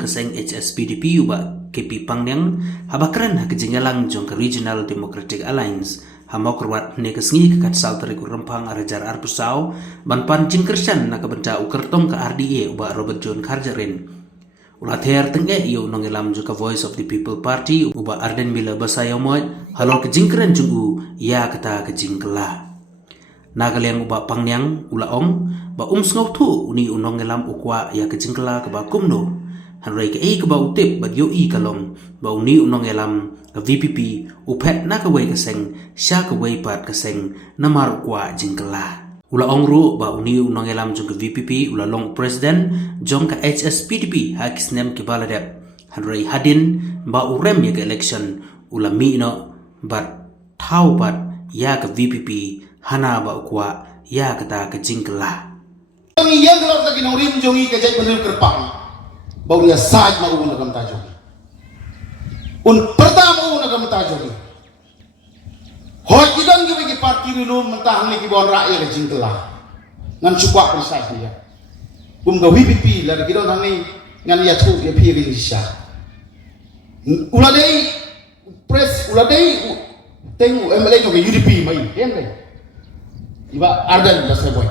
keseng HSPDP uba KP Pangnang habakran hakejingalang jong ke Regional Democratic Alliance hamok ruat ne kesngi kekat salteri kurempang arajar arpusau banpan jingkersan nakabenta ukertong ke RDA uba Robert John Karjarin ulather tenge iyo nongelam juga Voice of the People Party uba Arden Mila Basayomoy halor kejingkeran jungu ya kata kejingkelah nagaliang uba Pangnang ulaong ba ngau tu uni unongelam ukwa ya kejingkela ke ba kumno hanrai ke ke ba utip ba yoi kalong ba uni unongelam ke VPP upet na ke wei keseng sya ke wei pat keseng namar ukwa jingkela ula ongru ba uni unongelam jong ke VPP ula long president jong ke HSPDP hakisnem ke baladep hanrai hadin ba urem ya ke election ula mi no bat tau bat ya ke VPP hana ba ukwa ya kata ke jingkela Jongi yang kalau lagi nurim jongi kejai penuh kerpang, bau dia saj mau nak mentajong. Pertama nak mentajong. Hoi kita ni bagi parti dulu mentah ni kibon rakyat kejing telah, ngan cukup persai dia. Gak VPP lagi kita ni ngan ya tu ya pilih Indonesia. Uladai press uladai tengok MLA ni UDP mai, kan deh. Iba Arden bahasa boy.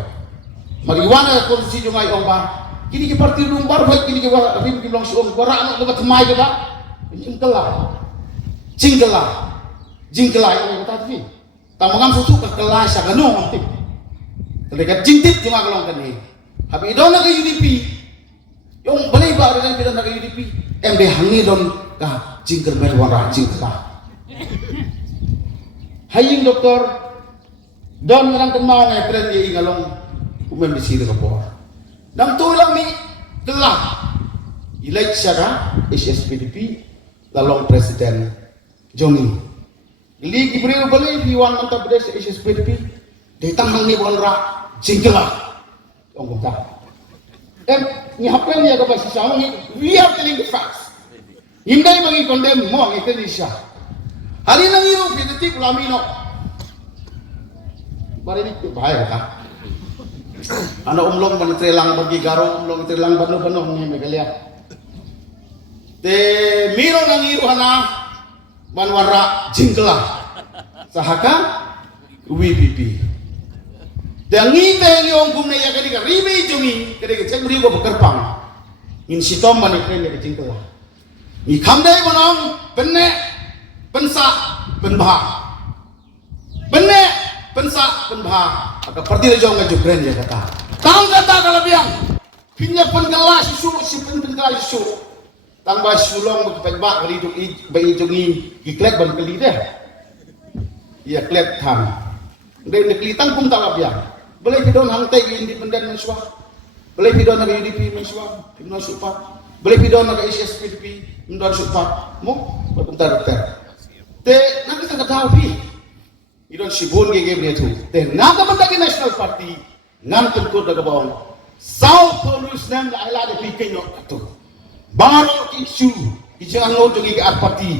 Mariwana kondisi jungai omba kini ke parti lumbar baik kini ke rim ke long siom gora anak lebat mai ke ba jingkelah ini kata tu tamangam susu ke kelas ya kanu nanti kedekat jingtit cuma kelong kani habi dona ke UDP yang beli ba dengan bidan ke UDP MD hangi don ka jingkel mer wara jingkelah haying doktor don orang kemau ngai keren ye ingalong umem di sini kapor. Dam tu lang ni telah elect siapa HSPDP lalong presiden Jongi. Ligi beri beli piwan mantap beres HSPDP. Datang hang ni bonra jingkelah. Ongkong tak. Ni apa ni agak basi sama ni? We are telling the facts. Hindai bagi condemn mo ang Indonesia. Hari nang iro pidetik ulamino. Bari ni bahaya tak? Ano umlong manitrelang bagi garong umlong trelang bano-bano ni megalia te miro nang iruhana manwara jingkela sahaka VPP dan ngite yung kumne ya kadi ka ribe jungi kadi ka cemri go bekerpang in sitom manitre ni jingkela ni kamdai bonong penne pensa penbah penne pensa penbah agak perti lejong ngaju keren ya kata tang kata kalau biang pinya pengelas susu si pengelas susu tang ba sulong berbak kali itu bayi jongi giklek ban kali deh iya klek tang deh nekli tang pun tak biang boleh pidon hang teh independen mensua boleh pidon naga UDP mensua pidon supat boleh pidon naga HSPDP mendon supat mo bentar te nanti tak tahu pi idon sibun gege bne tu te naga mandagi national party ngan kun daga bawang south polus nam la ala de pikenyo tu baro isu ijangan lo jogi ke party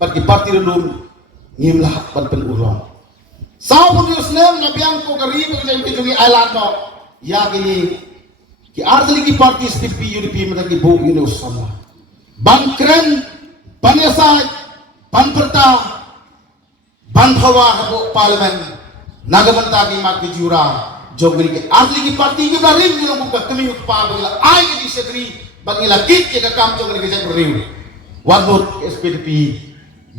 parti relum ngimlah pan urang south polus nam na biang ko gari ko jai jogi ala no ya gini ki ardli ki party STP UDP mandagi bo ino sama bangkren panesa panperta Bantawa habo parlimen nagamanta ki mak jura jogri ke asli ki parti ki barim ni lo buka kami pa bangla ai di sekri bangila kit ke kam jogri ke jabrim one vote SPDP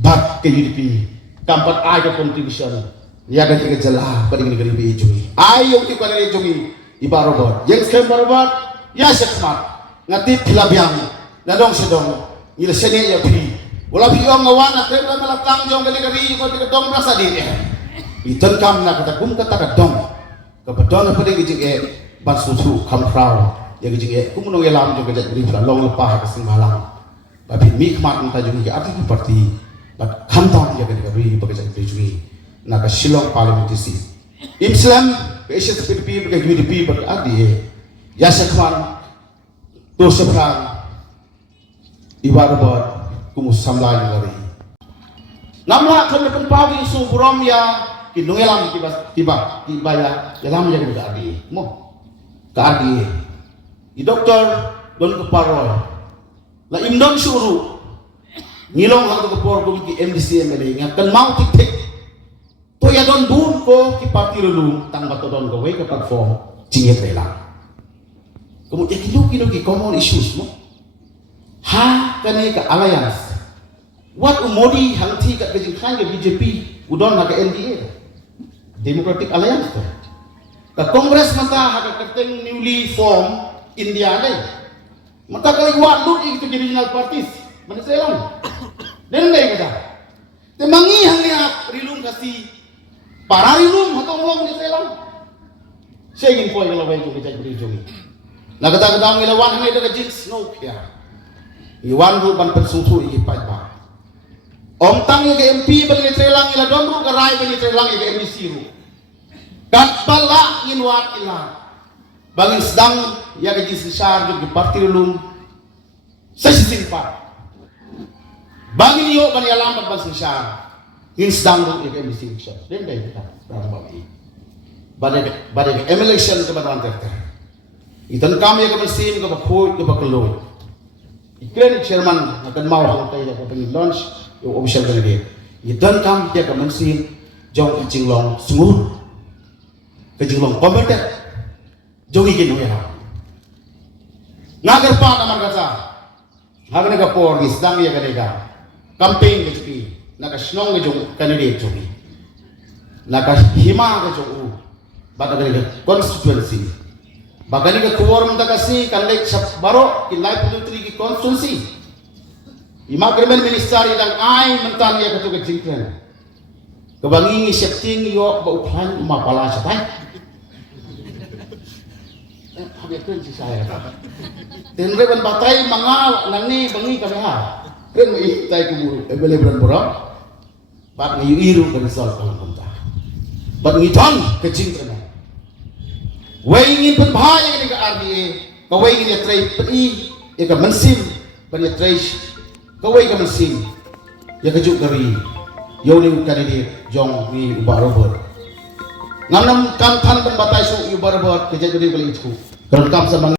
bat ke UDP kampat ai ke contribution ya kan ke jelah pada negeri bi jumi ai yo ki kali jumi ibarobot yang skem barobot ya sekmat ngati pilabiang nadong sedong ila sene ya pi wala biong ngawan at rem malakang jong kali ko di dong rasa di iton kam na kata kum kata ka dong ka badon pa di jige ban susu kam frau ya jige kum no yelam jong kajat beri long lepah ka sing malang tapi mi khmat ta jong ke ati parti bat khamta ya ka beri pa kajat beri jui na ka Shillong parliamentary seat Islam HSPDP ka UDP ba adi ya sekman to sebrang ibarabot kumus samlai lari. Namla kami kempawi suburom ya kinungelam tiba ya dalam yang tidak adi. Mo, ke adi. I doktor don keparol La imdon syuru. Ngilong hang to por ko ki MDC MLA nga kan mau tik to ya don bun ko ki parti lulung tang bato don ko we ka platform jinget rela. Kemudian kilo ki common issues mo. Ha kane ka alliance. What umodi hang ti ka kajing khang ke BJP udon ha ka NDA. Democratic Alliance to. Ka Congress mata ha ka kateng newly form India dai. Mata kali wat lut itu regional parties. Mana selang. Dan dai kata. Te mangi hang lihat rilum kasi para rilum hatong long ni selang. Segin poy kalau bayi tu kita beri jongi. Nak kata kadang ilawan hang ada jeans no kya. Iwan ru ban persungsu iki pai ba. Om tang ke MP bagi selang ila domru ke rai bagi selang ke MDC ru. Kat bala ngin wat ila. Bangin sedang ya ke jeans syar di parti rilum. Sesisin pa. Bangin yo ban ya lambat ban syar. Ngin sedang ru ke MDC syar. Den dai kita barang bayi. Badai election ke badan terter. Itan kami yang kemesin ke bakhoy ke bakaloy. Iklan chairman akan mau hang tay ke pengin launch yung official candidate. Itan kami yang kemesin jong jinglong sungur. Ke jinglong kompeten. Jong ikin ya. Ngagar pa naman kata. Hagan ka por isdang ya kanega. Campaign ke juki. Naka snong ke jong candidate juki. Naka hima ke jong Bagaimana konstituensi, bagaimana quorum takasi kanlek baro kilai putri ki konstituensi. Ima agreement ministeri dan ai mentan ya ketua kejingkren. Kebangingi setting yo baukhan mapala satai. Habis keren si saya. Tenre ban batai manga nani bangi kami ha. Keren mai tai kuburu ebele beran borok. Bat ngi iru kan sol kalang konta. Bat ngi tang kejingkren. Waingin pun bahaya ni ke RDA, kau waingin ya tray peri, ya ke mensim, bani trace, kau waingin mensim, ya kejuk dari, yau ni kandidat jong ni ubah robot. Nganam kan tan batai su ubah robot kejadian beli itu, kerana kam sama